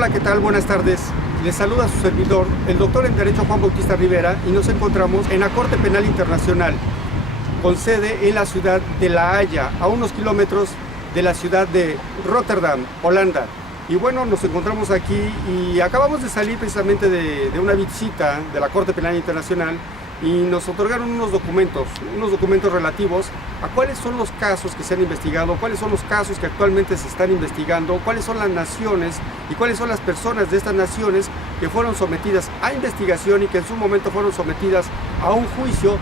Hola, ¿qué tal? Buenas tardes. Les saluda su servidor, el doctor en Derecho Juan Bautista Rivera, y nos encontramos en la Corte Penal Internacional, con sede en la ciudad de La Haya, a unos kilómetros de la ciudad de Rotterdam, Holanda. Y bueno, nos encontramos aquí y acabamos de salir precisamente de una visita de la Corte Penal Internacional y nos otorgaron unos documentos relativos a cuáles son los casos que se han investigado, cuáles son los casos que actualmente se están investigando, cuáles son las naciones y cuáles son las personas de estas naciones que fueron sometidas a investigación y que en su momento fueron sometidas a un juicio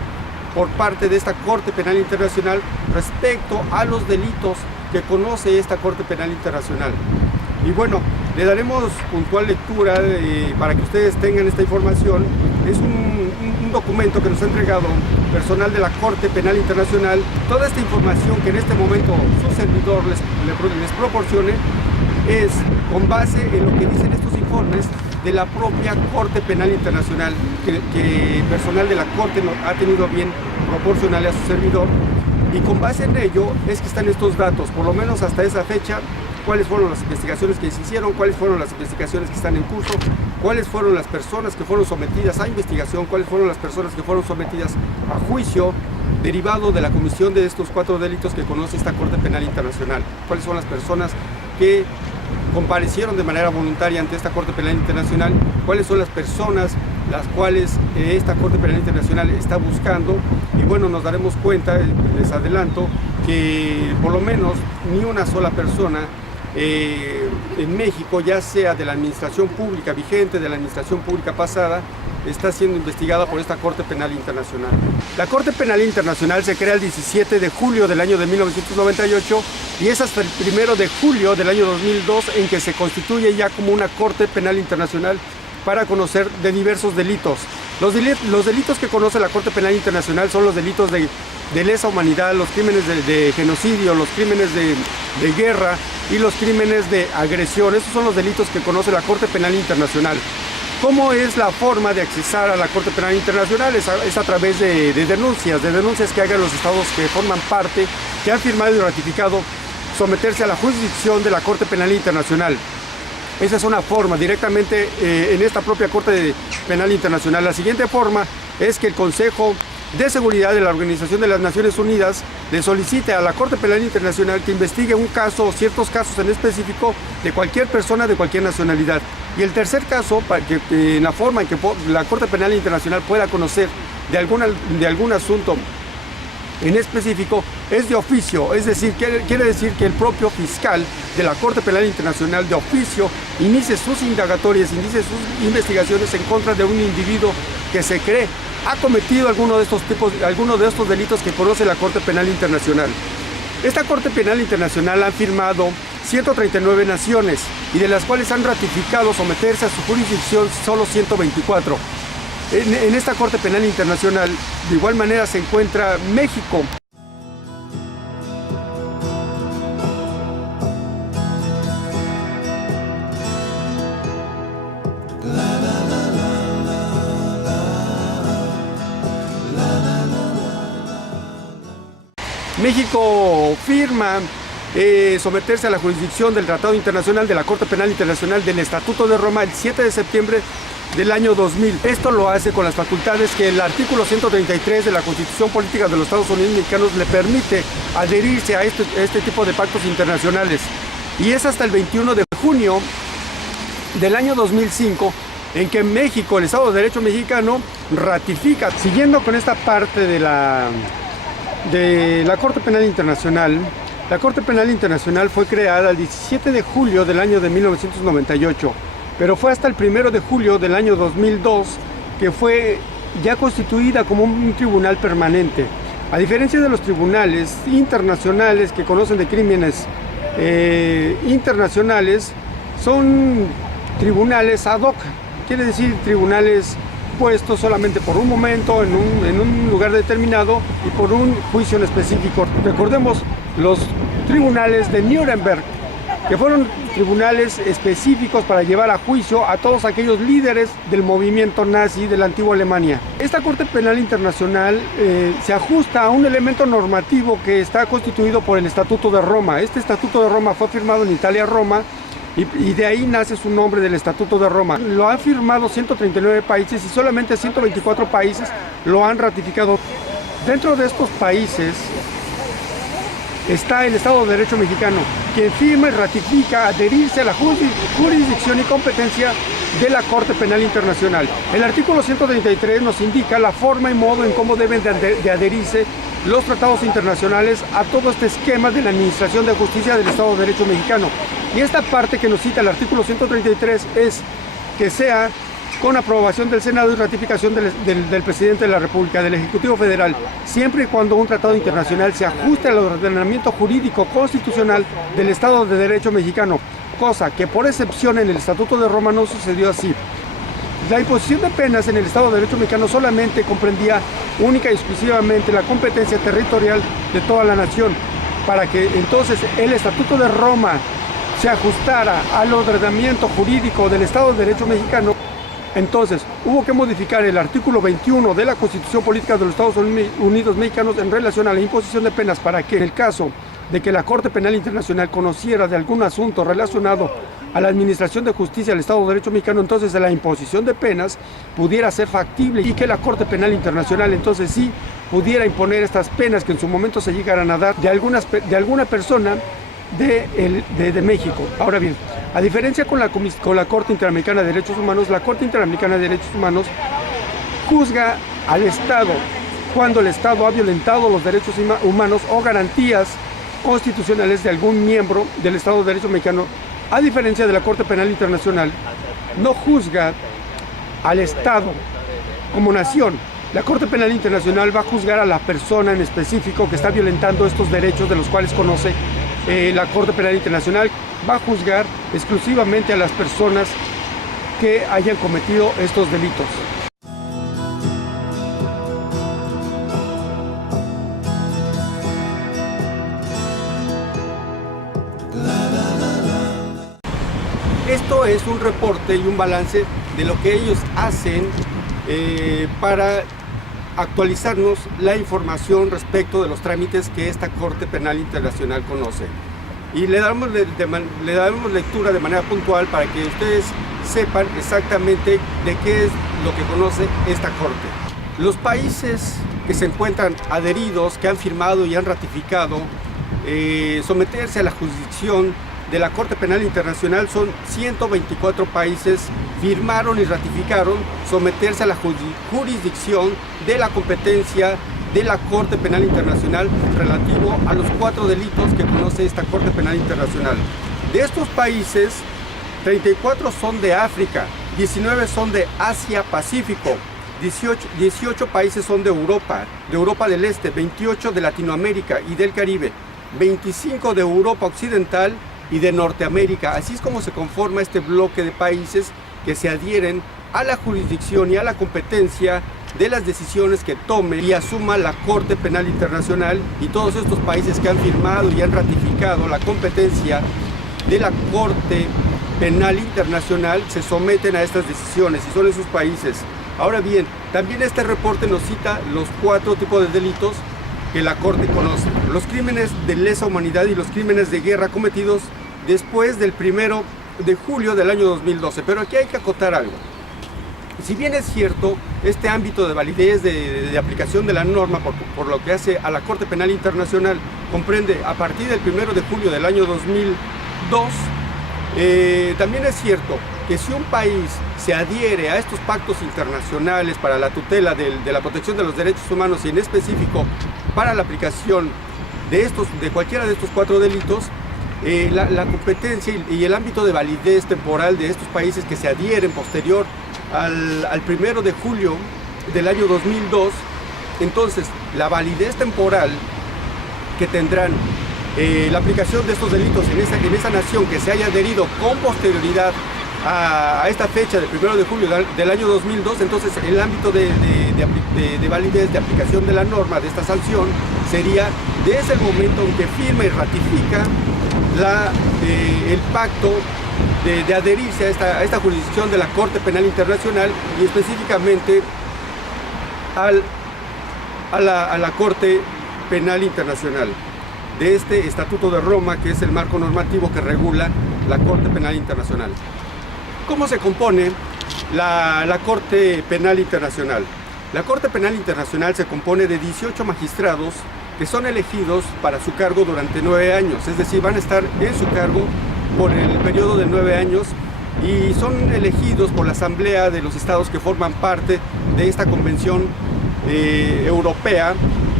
por parte de esta Corte Penal Internacional respecto a los delitos que conoce esta Corte Penal Internacional. Y bueno, le daremos puntual lectura para que ustedes tengan esta información. Es un documento que nos ha entregado personal de la Corte Penal Internacional. Toda esta información que en este momento su servidor les proporcione es con base en lo que dicen estos informes de la propia Corte Penal Internacional, que personal de la Corte ha tenido bien proporcionarle a su servidor. Y con base en ello es que están estos datos, por lo menos hasta esa fecha, cuáles fueron las investigaciones que se hicieron, cuáles fueron las investigaciones que están en curso, cuáles fueron las personas que fueron sometidas a investigación, cuáles fueron las personas que fueron sometidas a juicio derivado de la comisión de estos 4 delitos que conoce esta Corte Penal Internacional, cuáles son las personas que comparecieron de manera voluntaria ante esta Corte Penal Internacional, cuáles son las personas las cuales esta Corte Penal Internacional está buscando. Y bueno, nos daremos cuenta, les adelanto, que por lo menos ni una sola persona en México, ya sea de la administración pública vigente, de la administración pública pasada, está siendo investigada por esta Corte Penal Internacional. La Corte Penal Internacional se crea el 17 de julio del año de 1998 y es hasta el 1 de julio del año 2002 en que se constituye ya como una Corte Penal Internacional para conocer de diversos delitos. Los delitos que conoce la Corte Penal Internacional son los delitos de lesa humanidad, los crímenes de genocidio, los crímenes de guerra y los crímenes de agresión. Estos son los delitos que conoce la Corte Penal Internacional. ¿Cómo es la forma de accesar a la Corte Penal Internacional? Es a través de denuncias que hagan los estados que forman parte, que han firmado y ratificado someterse a la jurisdicción de la Corte Penal Internacional. Esa es una forma, directamente en esta propia Corte Penal Internacional. La siguiente forma es que el Consejo de Seguridad de la Organización de las Naciones Unidas le solicite a la Corte Penal Internacional que investigue un caso o ciertos casos en específico de cualquier persona de cualquier nacionalidad. Y el tercer caso, para que en la forma en que la Corte Penal Internacional pueda conocer de algún asunto en específico, es de oficio, es decir, quiere decir que el propio fiscal de la Corte Penal Internacional de oficio inicie sus indagatorias, inicie sus investigaciones en contra de un individuo que se cree ha cometido alguno de estos delitos que conoce la Corte Penal Internacional. Esta Corte Penal Internacional ha firmado 139 naciones y de las cuales han ratificado someterse a su jurisdicción solo 124. En esta Corte Penal Internacional, de igual manera, se encuentra México. México firma someterse a la jurisdicción del Tratado Internacional de la Corte Penal Internacional del Estatuto de Roma el 7 de septiembre del año 2000. Esto lo hace con las facultades que el artículo 133 de la Constitución Política de los Estados Unidos Mexicanos le permite adherirse a este tipo de pactos internacionales. Y es hasta el 21 de junio del año 2005 en que México, el Estado de Derecho mexicano, ratifica. Siguiendo con esta parte de la Corte Penal Internacional, la Corte Penal Internacional fue creada el 17 de julio del año de 1998, pero fue hasta el 1 de julio del año 2002 que fue ya constituida como un tribunal permanente. A diferencia de los tribunales internacionales que conocen de crímenes internacionales, son tribunales ad hoc, quiere decir tribunales puestos solamente por un momento en un lugar determinado y por un juicio en específico. Recordemos los tribunales de Nuremberg, que fueron tribunales específicos para llevar a juicio a todos aquellos líderes del movimiento nazi de la antigua Alemania. Esta Corte Penal Internacional se ajusta a un elemento normativo que está constituido por el Estatuto de Roma. Este Estatuto de Roma fue firmado en Italia, Roma, y de ahí nace su nombre del Estatuto de Roma. Lo han firmado 139 países y solamente 124 países lo han ratificado. Dentro de estos países está el Estado de Derecho mexicano, quien firma y ratifica adherirse a la jurisdicción y competencia de la Corte Penal Internacional. El artículo 133 nos indica la forma y modo en cómo deben de adherirse los tratados internacionales a todo este esquema de la Administración de Justicia del Estado de Derecho mexicano. Y esta parte que nos cita el artículo 133 es que sea con aprobación del Senado y ratificación del Presidente de la República, del Ejecutivo Federal, siempre y cuando un tratado internacional se ajuste al ordenamiento jurídico constitucional del Estado de Derecho mexicano, cosa que por excepción en el Estatuto de Roma no sucedió así. La imposición de penas en el Estado de Derecho mexicano solamente comprendía única y exclusivamente la competencia territorial de toda la nación, para que entonces el Estatuto de Roma se ajustara al ordenamiento jurídico del Estado de Derecho mexicano. Entonces, hubo que modificar el artículo 21 de la Constitución Política de los Estados Unidos Mexicanos en relación a la imposición de penas para que, en el caso de que la Corte Penal Internacional conociera de algún asunto relacionado a la Administración de Justicia del Estado de Derecho mexicano, entonces la imposición de penas pudiera ser factible y que la Corte Penal Internacional entonces sí pudiera imponer estas penas que en su momento se llegaran a dar de alguna persona de México. Ahora bien, a diferencia con la Corte Interamericana de Derechos Humanos, la Corte Interamericana de Derechos Humanos juzga al Estado cuando el Estado ha violentado los derechos humanos o garantías constitucionales de algún miembro del Estado de Derecho mexicano. A diferencia de la Corte Penal Internacional, no juzga al Estado como nación. La Corte Penal Internacional va a juzgar a la persona en específico que está violentando estos derechos de los cuales conoce. La Corte Penal Internacional va a juzgar exclusivamente a las personas que hayan cometido estos delitos. Esto es un reporte y un balance de lo que ellos hacen para actualizarnos la información respecto de los trámites que esta Corte Penal Internacional conoce. Y le damos lectura de manera puntual para que ustedes sepan exactamente de qué es lo que conoce esta Corte. Los países que se encuentran adheridos, que han firmado y han ratificado someterse a la jurisdicción de la Corte Penal Internacional son 124 países, firmaron y ratificaron someterse a la jurisdicción de la competencia de la Corte Penal Internacional relativo a los 4 delitos que conoce esta Corte Penal Internacional. De estos países, 34 son de África, 19 son de Asia-Pacífico, 18 países son de Europa del Este, 28 de Latinoamérica y del Caribe, 25 de Europa Occidental y de Norteamérica. Así es como se conforma este bloque de países que se adhieren a la jurisdicción y a la competencia de las decisiones que tome y asuma la Corte Penal Internacional, y todos estos países que han firmado y han ratificado la competencia de la Corte Penal Internacional se someten a estas decisiones y son esos países. Ahora bien, también este reporte nos cita los 4 tipos de delitos que la Corte conoce: los crímenes de lesa humanidad y los crímenes de guerra cometidos después del 1 de julio del año 2012. Pero aquí hay que acotar algo. Si bien es cierto, este ámbito de validez de aplicación de la norma por lo que hace a la Corte Penal Internacional comprende a partir del 1 de julio del año 2002, también es cierto que si un país se adhiere a estos pactos internacionales para la tutela de la protección de los derechos humanos y en específico para la aplicación de cualquiera de estos 4 delitos, la competencia y el ámbito de validez temporal de estos países que se adhieren posterior al 1 de julio del año 2002, entonces la validez temporal que tendrán la aplicación de estos delitos en esa nación que se haya adherido con posterioridad a esta fecha del 1 de julio del año 2002, entonces el ámbito de validez de aplicación de la norma de esta sanción sería desde el momento en que firma y ratifica el pacto de adherirse a esta jurisdicción de la Corte Penal Internacional y específicamente a la Corte Penal Internacional. de este Estatuto de Roma, que es el marco normativo que regula la Corte Penal Internacional. ¿Cómo se compone la Corte Penal Internacional? La Corte Penal Internacional se compone de 18 magistrados que son elegidos para su cargo durante 9 años, es decir, van a estar en su cargo por el periodo de 9 años y son elegidos por la Asamblea de los Estados que forman parte de esta Convención Europea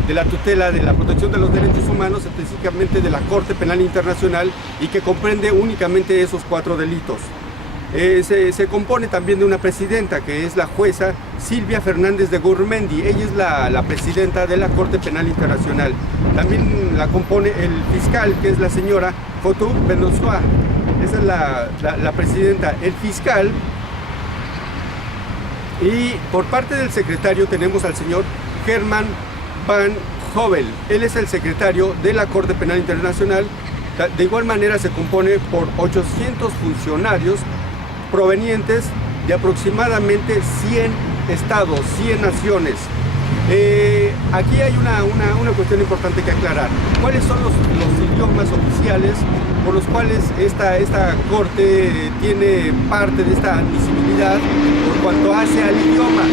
de la tutela de la protección de los derechos humanos, específicamente de la Corte Penal Internacional, y que comprende únicamente esos 4 delitos. Se compone también de una presidenta, que es la jueza Silvia Fernández de Gurmendi. Ella es la presidenta de la Corte Penal Internacional. También la compone el fiscal, que es la señora Fatou Benoît. Esa es la presidenta, el fiscal. Y por parte del secretario tenemos al señor Herman Van Hobel. Él es el secretario de la Corte Penal Internacional. De igual manera se compone por 800 funcionarios provenientes de aproximadamente 100 estados, 100 naciones. Aquí hay una cuestión importante que aclarar. ¿Cuáles son los idiomas oficiales por los cuales esta corte tiene parte de esta admisibilidad por cuanto hace al idioma?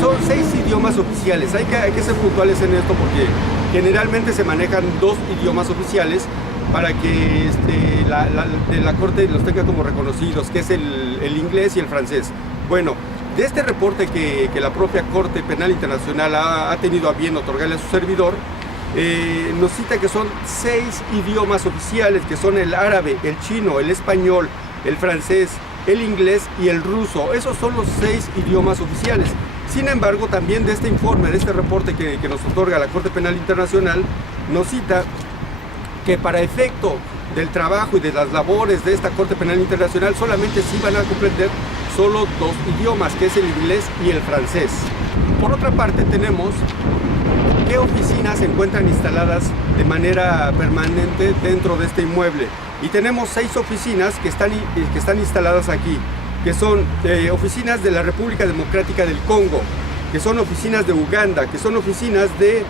Son 6 idiomas oficiales. Hay que ser puntuales en esto porque generalmente se manejan 2 idiomas oficiales para que la Corte los tenga como reconocidos, que es el inglés y el francés. Bueno, de este reporte que la propia Corte Penal Internacional ha tenido a bien otorgarle a su servidor, nos cita que son 6 idiomas oficiales, que son el árabe, el chino, el español, el francés, el inglés y el ruso. Esos son los 6 idiomas oficiales. Sin embargo, también de este informe, de este reporte que nos otorga la Corte Penal Internacional, nos cita que para efecto del trabajo y de las labores de esta Corte Penal Internacional solamente sí van a comprender solo 2 idiomas, que es el inglés y el francés. Por otra parte, tenemos qué oficinas se encuentran instaladas de manera permanente dentro de este inmueble. Y tenemos 6 oficinas que están instaladas aquí, que son oficinas de la República Democrática del Congo, que son oficinas de Uganda, que son oficinas de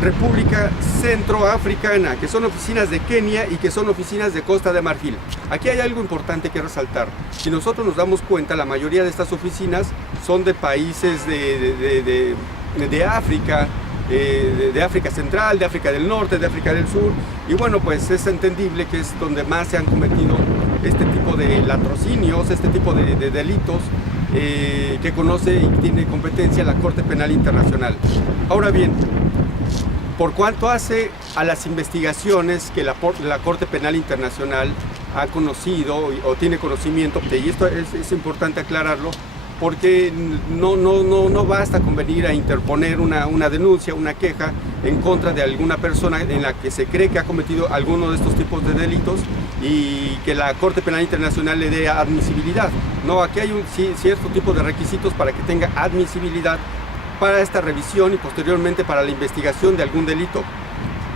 República Centroafricana, que son oficinas de Kenia y que son oficinas de Costa de Marfil. Aquí hay algo importante que resaltar. Si nosotros nos damos cuenta, la mayoría de estas oficinas son de países de África, de África Central, de África del Norte, de África del Sur, y bueno, pues es entendible que es donde más se han cometido este tipo de latrocinios, este tipo de delitos que conoce y tiene competencia la Corte Penal Internacional. Ahora bien, por cuanto hace a las investigaciones que la Corte Penal Internacional ha conocido o tiene conocimiento, y esto es importante aclararlo, porque no basta con venir a interponer una denuncia, una queja en contra de alguna persona en la que se cree que ha cometido alguno de estos tipos de delitos y que la Corte Penal Internacional le dé admisibilidad. No, aquí hay un cierto tipo de requisitos para que tenga admisibilidad para esta revisión y posteriormente para la investigación de algún delito.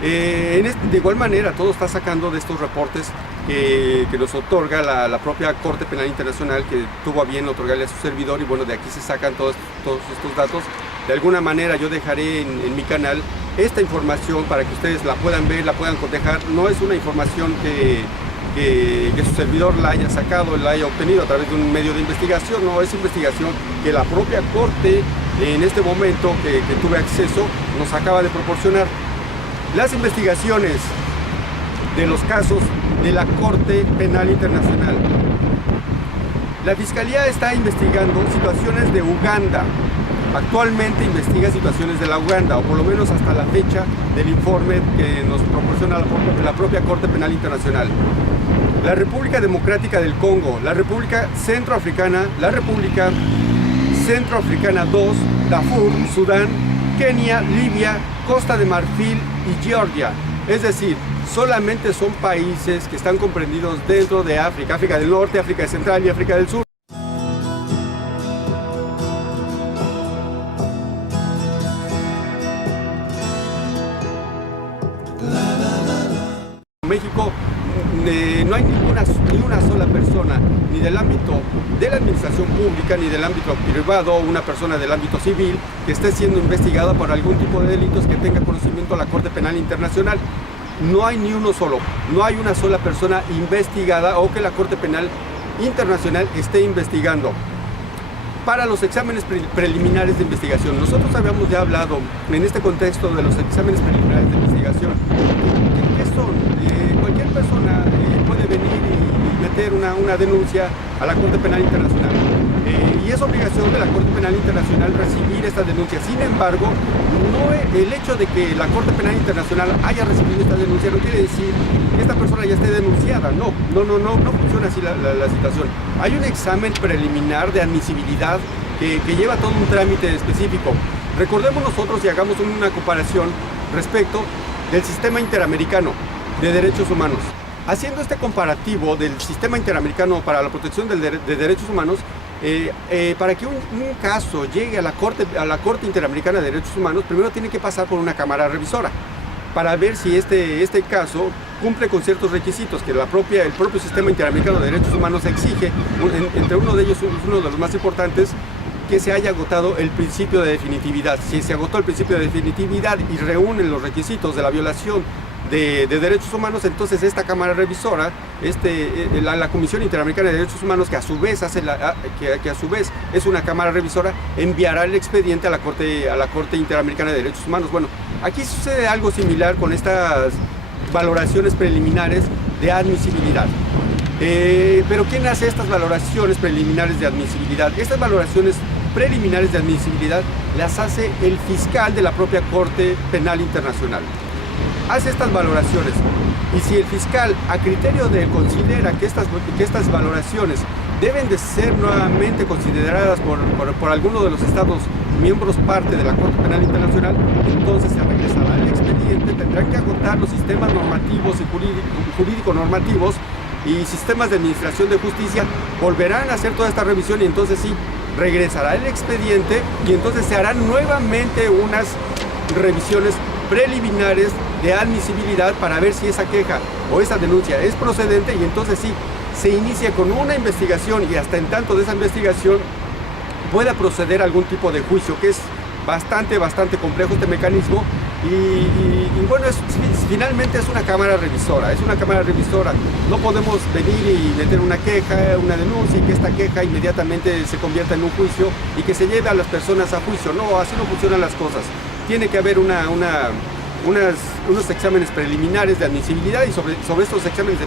De igual manera, todo está sacando de estos reportes que nos otorga la propia Corte Penal Internacional, que tuvo a bien otorgarle a su servidor, y bueno, de aquí se sacan todos estos datos. De alguna manera yo dejaré en mi canal esta información para que ustedes la puedan ver, la puedan cotejar. No es una información que su servidor la haya sacado, la haya obtenido a través de un medio de investigación, no, es investigación que la propia Corte en este momento que tuve acceso nos acaba de proporcionar. Las investigaciones de los casos de la Corte Penal Internacional. La Fiscalía está investigando situaciones de Uganda. Actualmente investiga situaciones de la Uganda, o por lo menos hasta la fecha del informe que nos proporciona la propia Corte Penal Internacional. La República Democrática del Congo, la República Centroafricana, la República Centroafricana 2, Darfur, Sudán, Kenia, Libia, Costa de Marfil y Georgia. Es decir, solamente son países que están comprendidos dentro de África, África del Norte, África Central y África del Sur. México no hay ni una sola persona, ni del ámbito de la administración pública, ni del ámbito privado, una persona del ámbito civil, que esté siendo investigada por algún tipo de delitos que tenga conocimiento a la Corte Penal Internacional. no hay ni uno solo, no hay una sola persona investigada o que la Corte Penal Internacional esté investigando. Para los exámenes preliminares de investigación, nosotros habíamos ya hablado en este contexto de los exámenes preliminares de investigación. ¿Qué son? Cualquier persona puede venir y meter una denuncia a la Corte Penal Internacional. Y es obligación de la Corte Penal Internacional recibir esta denuncia. Sin embargo, el hecho de que la Corte Penal Internacional haya recibido esta denuncia no quiere decir que esta persona ya esté denunciada. No funciona así la situación. Hay un examen preliminar de admisibilidad que lleva todo un trámite específico. Recordemos nosotros y hagamos una comparación respecto del sistema interamericano de derechos humanos. Haciendo este comparativo del sistema interamericano para la protección de derechos humanos, para que un caso llegue a la Corte Interamericana de Derechos Humanos, primero tiene que pasar por una cámara revisora para ver si este caso cumple con ciertos requisitos que el propio sistema interamericano de derechos humanos exige. Entre uno de ellos, uno de los más importantes, que se haya agotado el principio de definitividad. Si se agotó el principio de definitividad y reúnen los requisitos de la violación de derechos humanos, entonces esta cámara revisora, la Comisión Interamericana de Derechos Humanos, que a su vez es una cámara revisora, enviará el expediente a la Corte Interamericana de Derechos Humanos. Bueno, aquí sucede algo similar con estas valoraciones preliminares de admisibilidad. Pero ¿quién hace estas valoraciones preliminares de admisibilidad? Estas valoraciones preliminares de admisibilidad las hace el fiscal de la propia Corte Penal Internacional. Hace estas valoraciones, y si el fiscal a criterio de él considera que estas valoraciones deben de ser nuevamente consideradas por alguno de los estados miembros parte de la Corte Penal Internacional, entonces se regresará el expediente, tendrán que agotar los sistemas normativos y jurídico-normativos y sistemas de administración de justicia, volverán a hacer toda esta revisión y entonces sí, regresará el expediente y entonces se harán nuevamente unas revisiones preliminares de admisibilidad para ver si esa queja o esa denuncia es procedente y entonces sí, se inicia con una investigación y hasta en tanto de esa investigación pueda proceder algún tipo de juicio, que es bastante complejo este mecanismo y bueno, finalmente es una cámara revisora, no podemos venir y meter una queja, una denuncia y que esta queja inmediatamente se convierta en un juicio y que se lleve a las personas a juicio. No, así no funcionan las cosas. Tiene que haber unos exámenes preliminares de admisibilidad y sobre estos exámenes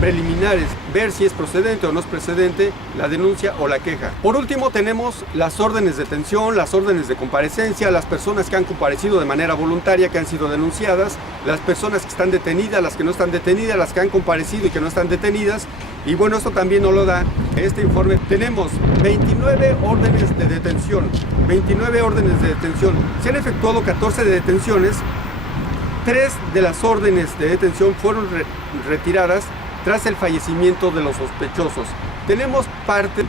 preliminares ver si es procedente o no es procedente la denuncia o la queja. Por último tenemos las órdenes de detención, las órdenes de comparecencia, las personas que han comparecido de manera voluntaria, que han sido denunciadas, las personas que están detenidas, las que no están detenidas, las que han comparecido y que no están detenidas. Y bueno, esto también nos lo da este informe. Tenemos 29 órdenes de detención, 29 órdenes de detención. Se han efectuado 14 de detenciones. 3 de las órdenes de detención fueron retiradas tras el fallecimiento de los sospechosos. Tenemos parte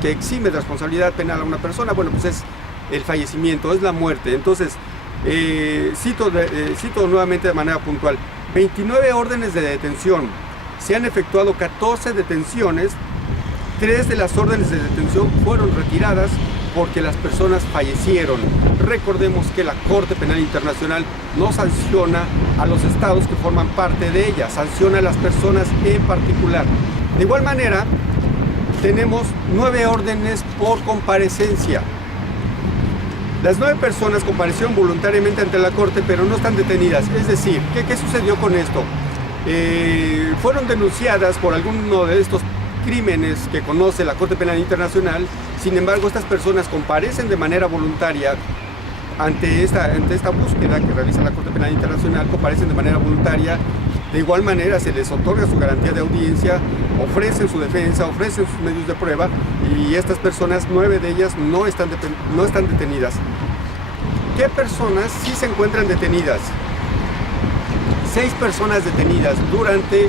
que exime de responsabilidad penal a una persona, bueno, pues es el fallecimiento, es la muerte. Entonces, cito nuevamente de manera puntual, 29 órdenes de detención, se han efectuado 14 detenciones, 3 de las órdenes de detención fueron retiradas porque las personas fallecieron. Recordemos que la Corte Penal Internacional no sanciona a los estados que forman parte de ella, sanciona a las personas en particular. De igual manera, tenemos 9 órdenes por comparecencia. Las 9 personas comparecieron voluntariamente ante la Corte, pero no están detenidas. Es decir, ¿qué sucedió con esto? Fueron denunciadas por alguno de estos crímenes que conoce la Corte Penal Internacional. Sin embargo, estas personas comparecen de manera voluntaria ante esta búsqueda que realiza la Corte Penal Internacional, comparecen de manera voluntaria. De igual manera se les otorga su garantía de audiencia, ofrecen su defensa, ofrecen sus medios de prueba y estas personas, 9 de ellas, no están detenidas. ¿Qué personas sí se encuentran detenidas? 6 personas detenidas durante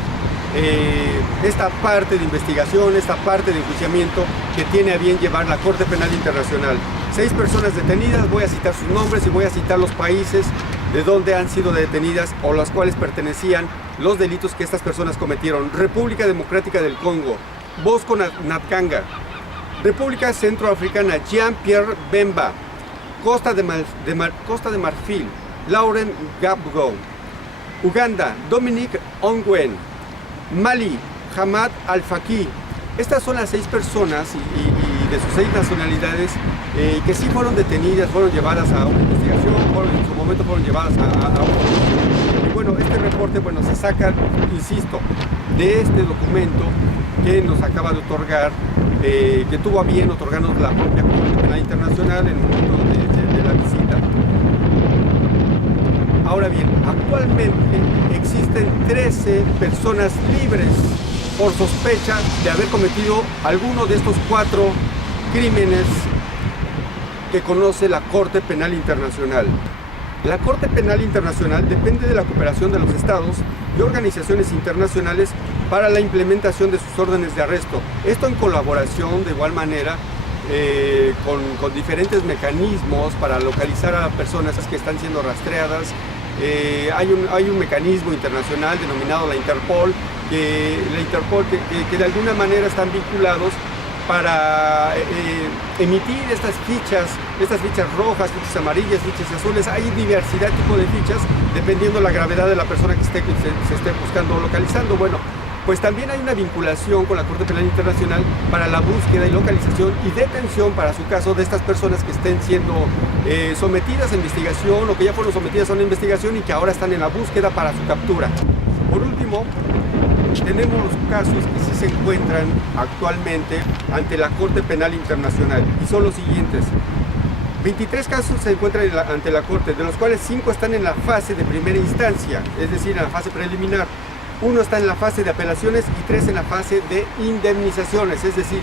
esta parte de investigación, esta parte de enjuiciamiento que tiene a bien llevar la Corte Penal Internacional. 6 personas detenidas, voy a citar sus nombres y voy a citar los países de donde han sido detenidas o los cuales pertenecían los delitos que estas personas cometieron. República Democrática del Congo, Bosco Ntaganda. República Centroafricana, Jean-Pierre Bemba. Costa de Marfil, Lauren Gabgo. Uganda, Dominic Ongwen. Mali, Hamad Al-Faqih. Estas son las 6 personas y de sus 6 nacionalidades que sí fueron detenidas, fueron llevadas a una investigación, en su momento fueron llevadas a un... Y bueno, este reporte se saca, insisto, de este documento que nos acaba de otorgar, que tuvo a bien otorgarnos la propia Corte Penal Internacional en el momento de la visita. Ahora bien, actualmente existen 13 personas libres por sospecha de haber cometido alguno de estos 4 crímenes que conoce la Corte Penal Internacional. La Corte Penal Internacional depende de la cooperación de los estados y organizaciones internacionales para la implementación de sus órdenes de arresto. Esto en colaboración, de igual manera, con diferentes mecanismos para localizar a personas que están siendo rastreadas. Hay un mecanismo internacional denominado la Interpol, que de alguna manera están vinculados para emitir estas fichas rojas, fichas amarillas, fichas azules. Hay diversidad de tipo de fichas dependiendo de la gravedad de la persona que se esté buscando o localizando. Bueno, pues también hay una vinculación con la Corte Penal Internacional para la búsqueda y localización y detención, para su caso, de estas personas que estén siendo sometidas a investigación o que ya fueron sometidas a una investigación y que ahora están en la búsqueda para su captura. Por último, tenemos los casos que sí se encuentran actualmente ante la Corte Penal Internacional y son los siguientes. 23 casos se encuentran ante la Corte, de los cuales 5 están en la fase de primera instancia, es decir, en la fase preliminar. 1 está en la fase de apelaciones y 3 en la fase de indemnizaciones, es decir,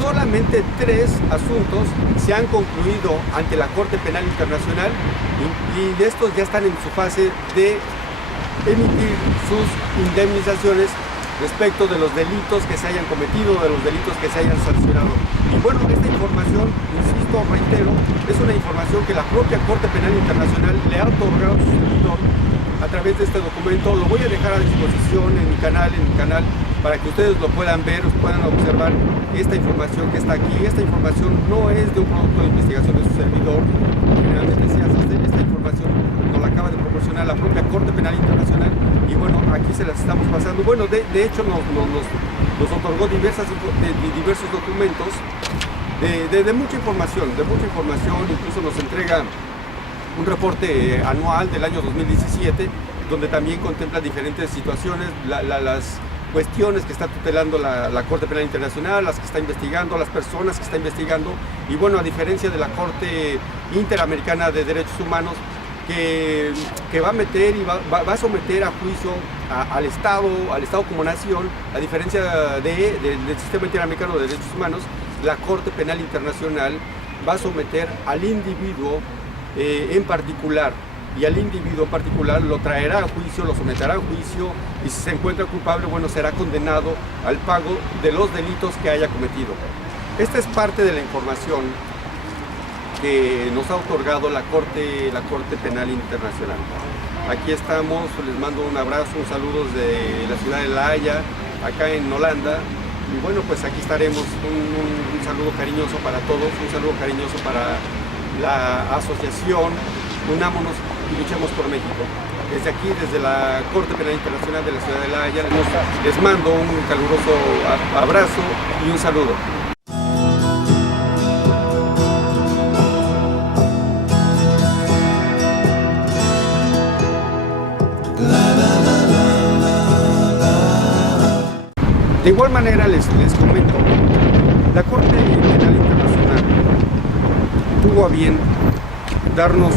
solamente 3 asuntos se han concluido ante la Corte Penal Internacional y de estos ya están en su fase de emitir sus indemnizaciones respecto de los delitos que se hayan cometido, de los delitos que se hayan sancionado. Y bueno, esta información, insisto, reitero, es una información que la propia Corte Penal Internacional le ha otorgado a su servidor a través de este documento. Lo voy a dejar a disposición en mi canal, para que ustedes lo puedan ver, puedan observar esta información que está aquí. Esta información no es de un producto de investigación de su servidor, generalmente se hace. Esta información nos la acaba de proporcionar la propia Corte Penal Internacional y bueno, aquí se las estamos pasando. Bueno, de hecho nos otorgó diversos documentos de mucha información, incluso nos entrega un reporte anual del año 2017, donde también contempla diferentes situaciones, las cuestiones que está tutelando la Corte Penal Internacional, las que está investigando, las personas que está investigando, y bueno, a diferencia de la Corte Interamericana de Derechos Humanos, que va a meter y va a someter a juicio al Estado como nación, a diferencia del sistema interamericano de derechos humanos, la Corte Penal Internacional va a someter al individuo en particular, y al individuo en particular lo traerá a juicio, lo someterá a juicio, y si se encuentra culpable, bueno, será condenado al pago de los delitos que haya cometido. Esta es parte de la información que nos ha otorgado la Corte Penal Internacional. Aquí estamos, les mando un abrazo, un saludo de la ciudad de La Haya, acá en Holanda. Y bueno, pues aquí estaremos, un saludo cariñoso para todos, un saludo cariñoso para la asociación Unámonos y Luchemos por México. Desde aquí, desde la Corte Penal Internacional de la ciudad de La Haya, les mando un caluroso abrazo y un saludo. De igual manera les comento, la Corte Penal Internacional tuvo a bien darnos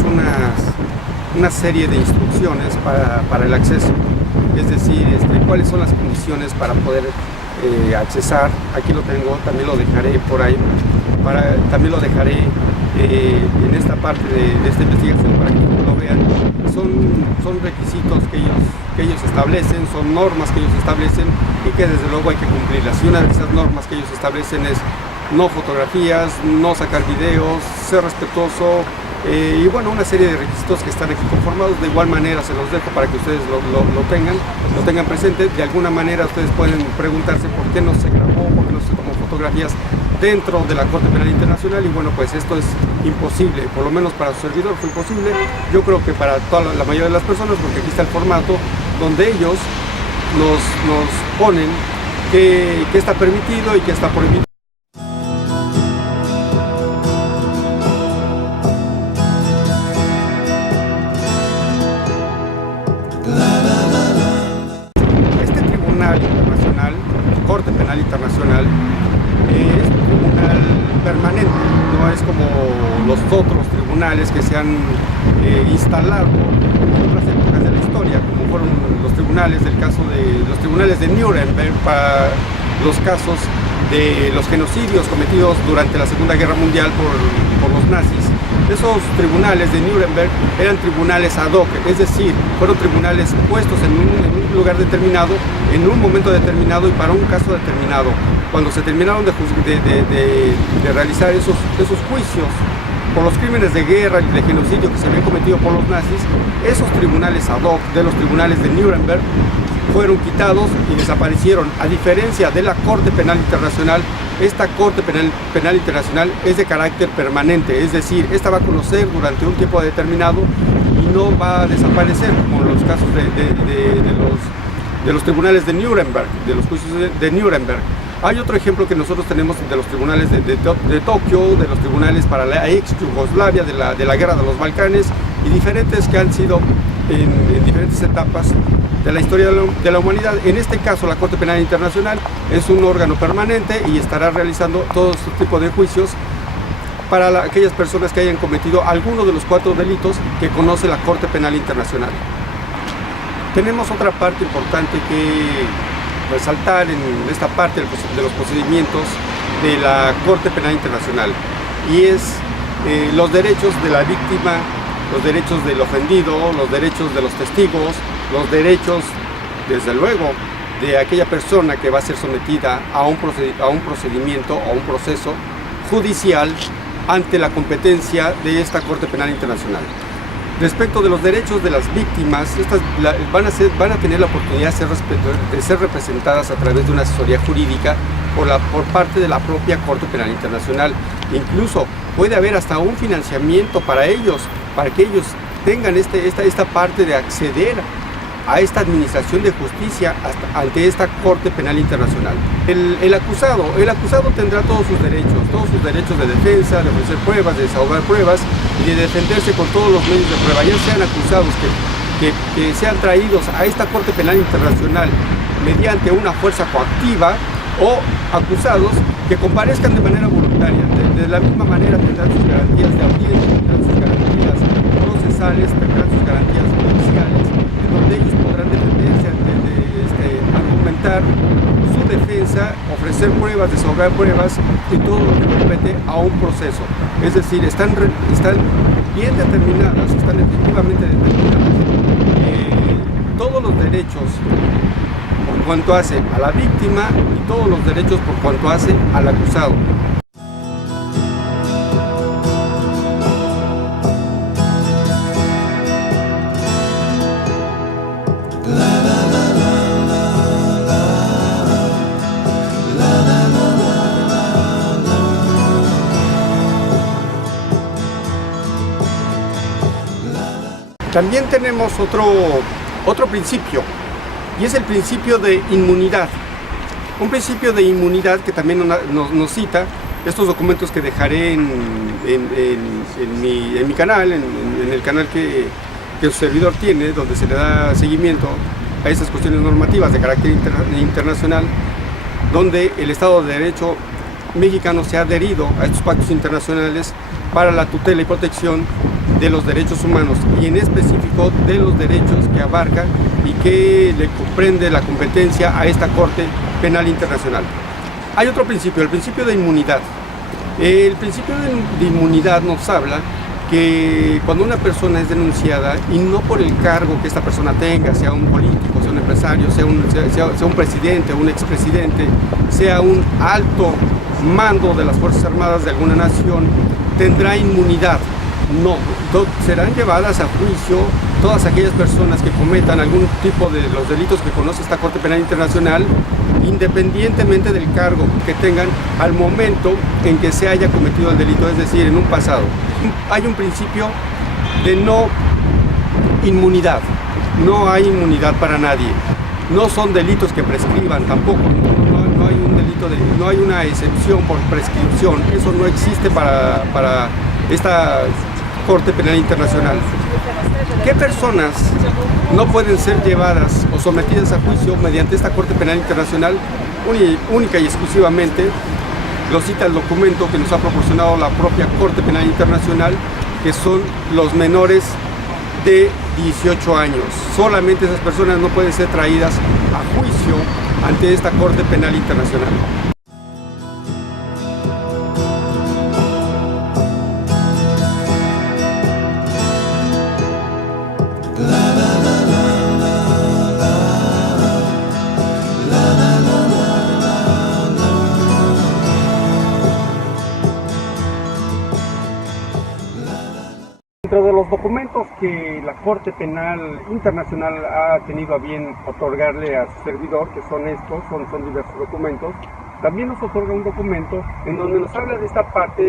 una serie de instrucciones para el acceso, es decir, cuáles son las condiciones para poder accesar. Aquí lo tengo, también lo dejaré por ahí, también lo dejaré en esta parte de esta investigación para que lo vean. Son requisitos que ellos establecen, son normas que ellos establecen y que desde luego hay que cumplirlas. Y una de esas normas que ellos establecen es no fotografías, no sacar videos, ser respetuoso, y bueno, una serie de requisitos que están aquí conformados. De igual manera se los dejo para que ustedes lo tengan presente. De alguna manera ustedes pueden preguntarse por qué no se grabó, por qué no se tomó fotografías. dentro de la Corte Penal Internacional, y bueno, pues esto es imposible, por lo menos para su servidor fue imposible. Yo creo que para toda la mayoría de las personas, porque aquí está el formato donde ellos nos ponen qué está permitido y qué está prohibido. Este Tribunal Internacional, Corte Penal Internacional, es un tribunal permanente, no es como los otros tribunales que se han instalado en otras épocas de la historia, como fueron los tribunales los tribunales de Nuremberg para los casos de los genocidios cometidos durante la Segunda Guerra Mundial por los nazis. Esos tribunales de Nuremberg eran tribunales ad hoc, es decir, fueron tribunales puestos en un lugar determinado, en un momento determinado y para un caso determinado. Cuando se terminaron de realizar esos juicios por los crímenes de guerra y de genocidio que se habían cometido por los nazis, esos tribunales ad hoc de los tribunales de Nuremberg fueron quitados y desaparecieron. A diferencia de la Corte Penal Internacional, esta Corte Penal Internacional es de carácter permanente, es decir, esta va a conocer durante un tiempo determinado y no va a desaparecer como en los casos de los tribunales de Nuremberg, de los juicios de Nuremberg. Hay otro ejemplo que nosotros tenemos de los tribunales de Tokio, de los tribunales para la ex Yugoslavia, de la guerra de los Balcanes, y diferentes que han sido en diferentes etapas de la historia de la humanidad. En este caso, la Corte Penal Internacional es un órgano permanente y estará realizando todo este tipo de juicios para aquellas personas que hayan cometido alguno de los 4 delitos que conoce la Corte Penal Internacional. Tenemos otra parte importante que resaltar en esta parte de los procedimientos de la Corte Penal Internacional, y es los derechos de la víctima, los derechos del ofendido, los derechos de los testigos, los derechos, desde luego, de aquella persona que va a ser sometida a un procedimiento o a un proceso judicial ante la competencia de esta Corte Penal Internacional. Respecto de los derechos de las víctimas, estas van a tener la oportunidad de ser representadas a través de una asesoría jurídica por parte de la propia Corte Penal Internacional. Incluso puede haber hasta un financiamiento para ellos, para que ellos tengan esta parte de acceder a esta administración de justicia ante esta Corte Penal Internacional. El acusado tendrá todos sus derechos de defensa, de ofrecer pruebas, de desahogar pruebas y de defenderse con todos los medios de prueba, ya sean acusados que sean traídos a esta Corte Penal Internacional mediante una fuerza coactiva, o acusados que comparezcan de manera voluntaria. De la misma manera tendrán sus garantías de audiencia, tendrán sus garantías procesales, tendrán sus garantías judiciales, en donde ellos podrán defenderse, argumentar su defensa, ofrecer pruebas, desahogar pruebas y todo lo que compete a un proceso. Es decir, están bien determinadas, están efectivamente determinadas todos los derechos por cuanto hace a la víctima y todos los derechos por cuanto hace al acusado. También tenemos otro principio, y es el principio de inmunidad. Un principio de inmunidad que también nos cita estos documentos que dejaré en mi canal, en el canal que su servidor tiene, donde se le da seguimiento a esas cuestiones normativas de carácter internacional, donde el Estado de Derecho mexicano se ha adherido a estos pactos internacionales para la tutela y protección de los derechos humanos, y en específico de los derechos que abarca y que le comprende la competencia a esta Corte Penal Internacional. Hay otro principio, el principio de inmunidad. El principio de inmunidad nos habla que cuando una persona es denunciada, y no por el cargo que esta persona tenga, sea un político, sea un empresario, sea un presidente, un expresidente, sea un alto mando de las Fuerzas Armadas de alguna nación, tendrá inmunidad. No, serán llevadas a juicio todas aquellas personas que cometan algún tipo de los delitos que conoce esta Corte Penal Internacional independientemente del cargo que tengan al momento en que se haya cometido el delito, es decir, en un pasado. Hay un principio de no inmunidad, no hay inmunidad para nadie. No son delitos que prescriban tampoco, no hay un delito, no hay una excepción por prescripción, eso no existe para esta Corte Penal Internacional. ¿Qué personas no pueden ser llevadas o sometidas a juicio mediante esta Corte Penal Internacional? Única y exclusivamente, lo cita el documento que nos ha proporcionado la propia Corte Penal Internacional, que son los menores de 18 años. Solamente esas personas no pueden ser traídas a juicio ante esta Corte Penal Internacional. Dentro de los documentos que la Corte Penal Internacional ha tenido a bien otorgarle a su servidor, que son estos, son diversos documentos, también nos otorga un documento en donde nos habla de esta parte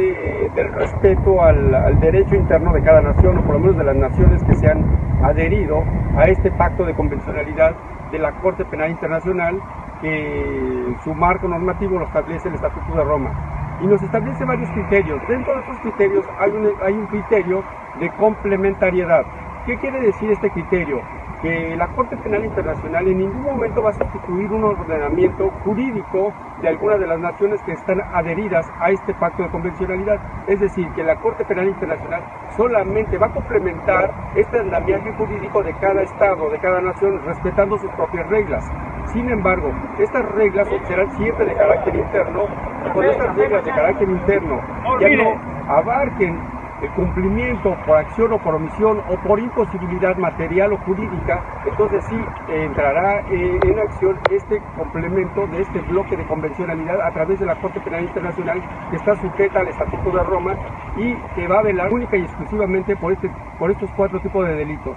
del respeto al derecho interno de cada nación, o por lo menos de las naciones que se han adherido a este pacto de convencionalidad de la Corte Penal Internacional, que su marco normativo lo establece el Estatuto de Roma. Y nos establece varios criterios. Dentro de estos criterios hay un criterio de complementariedad. ¿Qué quiere decir este criterio? Que la Corte Penal Internacional en ningún momento va a sustituir un ordenamiento jurídico de alguna de las naciones que están adheridas a este pacto de convencionalidad. Es decir, que la Corte Penal Internacional solamente va a complementar este andamiaje jurídico de cada estado, de cada nación, respetando sus propias reglas. Sin embargo, estas reglas serán siempre de carácter interno, y cuando estas reglas de carácter interno ya no abarquen el cumplimiento por acción o por omisión o por imposibilidad material o jurídica, entonces sí entrará en acción este complemento de este bloque de convencionalidad a través de la Corte Penal Internacional, que está sujeta al Estatuto de Roma y que va a velar única y exclusivamente por estos 4 tipos de delitos.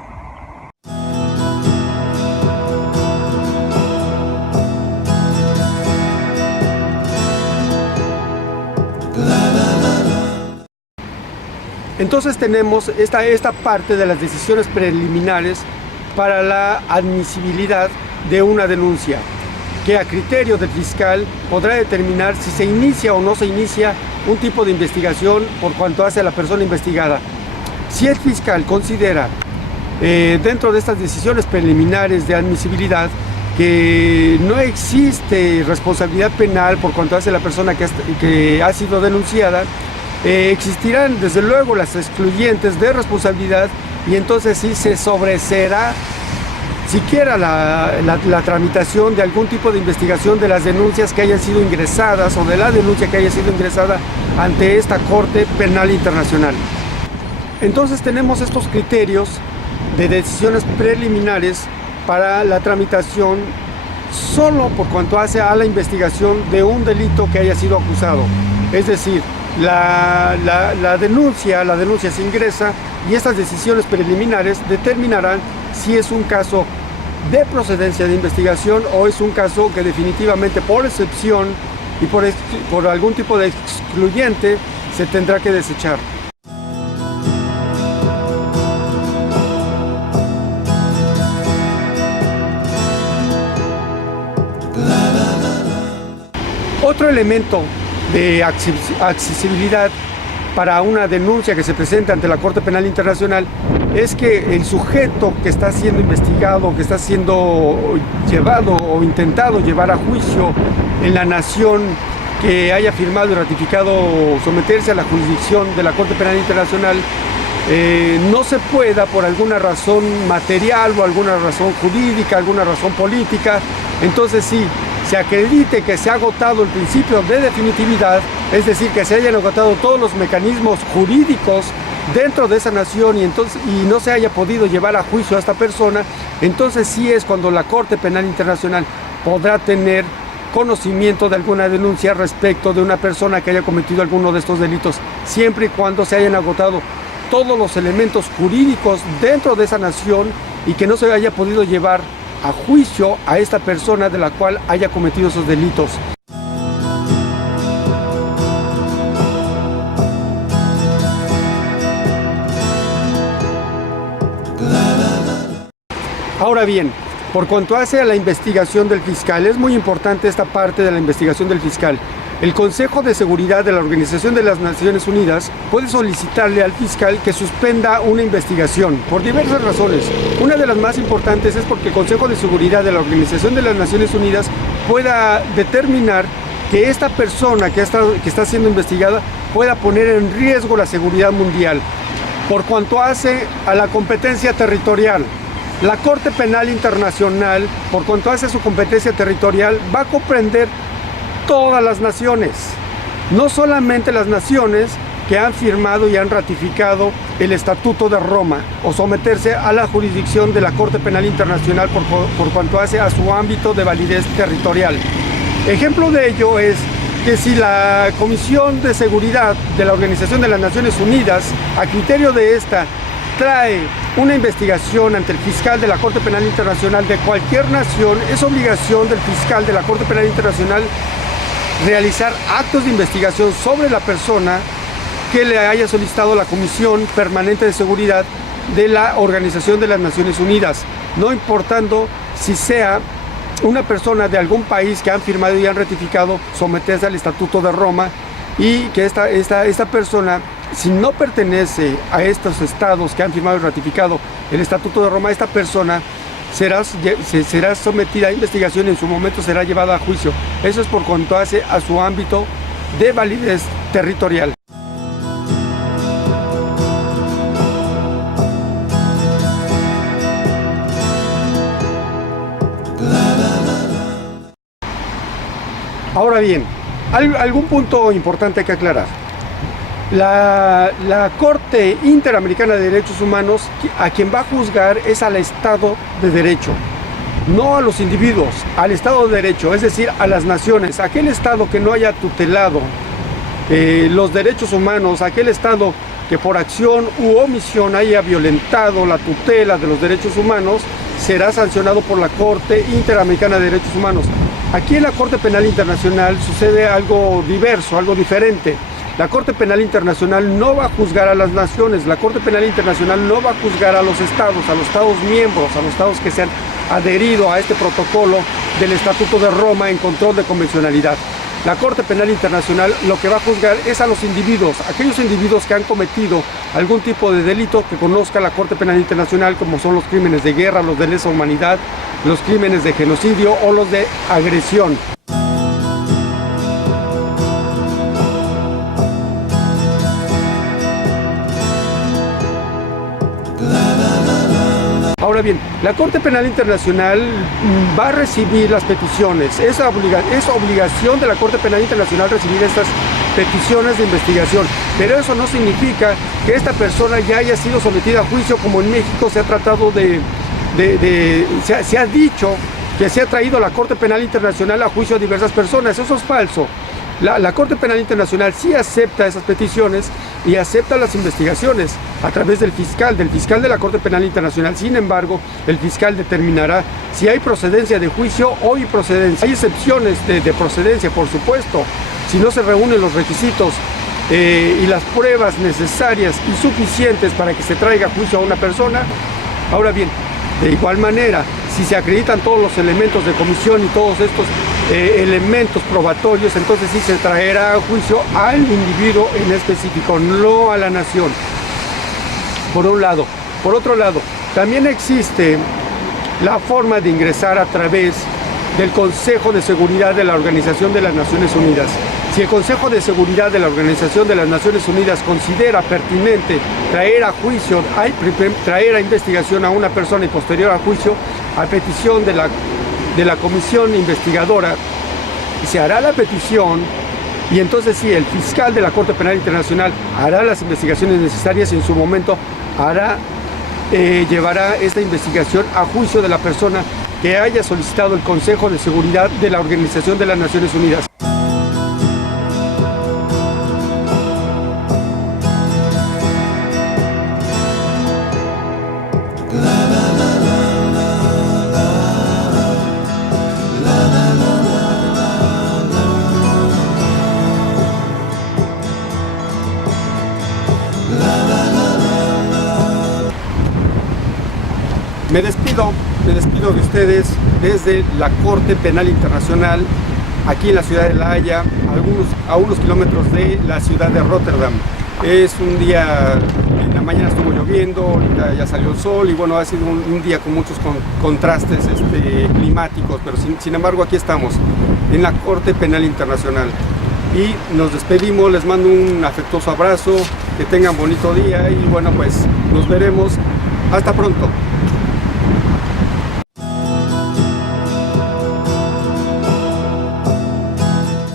Entonces tenemos esta parte de las decisiones preliminares para la admisibilidad de una denuncia, que a criterio del fiscal podrá determinar si se inicia o no se inicia un tipo de investigación por cuanto hace a la persona investigada. Si el fiscal considera dentro de estas decisiones preliminares de admisibilidad que no existe responsabilidad penal por cuanto hace a la persona que ha sido denunciada, existirán desde luego las excluyentes de responsabilidad, y entonces sí se sobreseerá siquiera la tramitación de algún tipo de investigación de las denuncias que hayan sido ingresadas o de la denuncia que haya sido ingresada ante esta Corte Penal Internacional. Entonces tenemos estos criterios de decisiones preliminares para la tramitación solo por cuanto hace a la investigación de un delito que haya sido acusado. Es decir, la denuncia se ingresa y estas decisiones preliminares determinarán si es un caso de procedencia de investigación o es un caso que definitivamente por excepción y por algún tipo de excluyente se tendrá que desechar. Otro elemento de accesibilidad para una denuncia que se presenta ante la Corte Penal Internacional es que el sujeto que está siendo investigado, que está siendo llevado o intentado llevar a juicio en la nación que haya firmado y ratificado someterse a la jurisdicción de la Corte Penal Internacional, no se pueda por alguna razón material o alguna razón jurídica, alguna razón política, entonces sí, se acredite que se ha agotado el principio de definitividad, es decir, que se hayan agotado todos los mecanismos jurídicos dentro de esa nación y no se haya podido llevar a juicio a esta persona, entonces sí es cuando la Corte Penal Internacional podrá tener conocimiento de alguna denuncia respecto de una persona que haya cometido alguno de estos delitos, siempre y cuando se hayan agotado todos los elementos jurídicos dentro de esa nación y que no se haya podido llevar a juicio a esta persona de la cual haya cometido esos delitos. Ahora bien, por cuanto hace a la investigación del fiscal, es muy importante esta parte de la investigación del fiscal. El Consejo de Seguridad de la Organización de las Naciones Unidas puede solicitarle al fiscal que suspenda una investigación por diversas razones. Una de las más importantes es porque el Consejo de Seguridad de la Organización de las Naciones Unidas pueda determinar que esta persona que está siendo investigada pueda poner en riesgo la seguridad mundial. Por cuanto hace a la competencia territorial, la Corte Penal Internacional, por cuanto hace a su competencia territorial, va a comprender todas las naciones, no solamente las naciones que han firmado y han ratificado el Estatuto de Roma o someterse a la jurisdicción de la Corte Penal Internacional por cuanto hace a su ámbito de validez territorial. Ejemplo de ello es que si la Comisión de Seguridad de la Organización de las Naciones Unidas, a criterio de esta, trae una investigación ante el fiscal de la Corte Penal Internacional de cualquier nación, es obligación del fiscal de la Corte Penal Internacional realizar actos de investigación sobre la persona que le haya solicitado la Comisión Permanente de Seguridad de la Organización de las Naciones Unidas, no importando si sea una persona de algún país que han firmado y han ratificado someterse al Estatuto de Roma, y que esta persona, si no pertenece a estos estados que han firmado y ratificado el Estatuto de Roma, esta persona será sometida a investigación y en su momento será llevada a juicio. Eso es por cuanto hace a su ámbito de validez territorial. Ahora bien, algún punto importante que aclarar. La Corte Interamericana de Derechos Humanos, a quien va a juzgar es al Estado de Derecho, no a los individuos, al Estado de Derecho, es decir, a las naciones. Aquel Estado que no haya tutelado los derechos humanos, aquel Estado que por acción u omisión haya violentado la tutela de los derechos humanos, será sancionado por la Corte Interamericana de Derechos Humanos. Aquí en la Corte Penal Internacional sucede algo diverso, algo diferente. La Corte Penal Internacional no va a juzgar a las naciones, la Corte Penal Internacional no va a juzgar a los estados miembros, a los estados que se han adherido a este protocolo del Estatuto de Roma en control de convencionalidad. La Corte Penal Internacional lo que va a juzgar es a los individuos, aquellos individuos que han cometido algún tipo de delito que conozca la Corte Penal Internacional, como son los crímenes de guerra, los de lesa humanidad, los crímenes de genocidio o los de agresión. Ahora bien, la Corte Penal Internacional va a recibir las peticiones. Es obligación de la Corte Penal Internacional recibir estas peticiones de investigación, pero eso no significa que esta persona ya haya sido sometida a juicio, como en México se ha tratado se ha dicho que se ha traído a la Corte Penal Internacional a juicio a diversas personas. Eso es falso. La Corte Penal Internacional sí acepta esas peticiones y acepta las investigaciones a través del fiscal de la Corte Penal Internacional. Sin embargo, el fiscal determinará si hay procedencia de juicio o improcedencia. Hay excepciones de procedencia, por supuesto, si no se reúnen los requisitos y las pruebas necesarias y suficientes para que se traiga a juicio a una persona. Ahora bien, de igual manera, si se acreditan todos los elementos de comisión y todos estos elementos probatorios, entonces sí se traerá a juicio al individuo en específico, no a la nación. Por un lado. Por otro lado, también existe la forma de ingresar a través del Consejo de Seguridad de la Organización de las Naciones Unidas. Si el Consejo de Seguridad de la Organización de las Naciones Unidas considera pertinente traer a juicio, traer a investigación a una persona y posterior a juicio, a petición de la comisión investigadora, se hará la petición y entonces sí, el fiscal de la Corte Penal Internacional hará las investigaciones necesarias y en su momento llevará esta investigación a juicio de la persona que haya solicitado el Consejo de Seguridad de la Organización de las Naciones Unidas. Me despido de ustedes desde la Corte Penal Internacional, aquí en la ciudad de La Haya, a unos kilómetros de la ciudad de Rotterdam. Es un día, en la mañana estuvo lloviendo, ahorita ya salió el sol y bueno, ha sido un día con muchos contrastes climáticos, pero sin embargo aquí estamos, en la Corte Penal Internacional. Y nos despedimos, les mando un afectuoso abrazo, que tengan bonito día y bueno, pues nos veremos. Hasta pronto.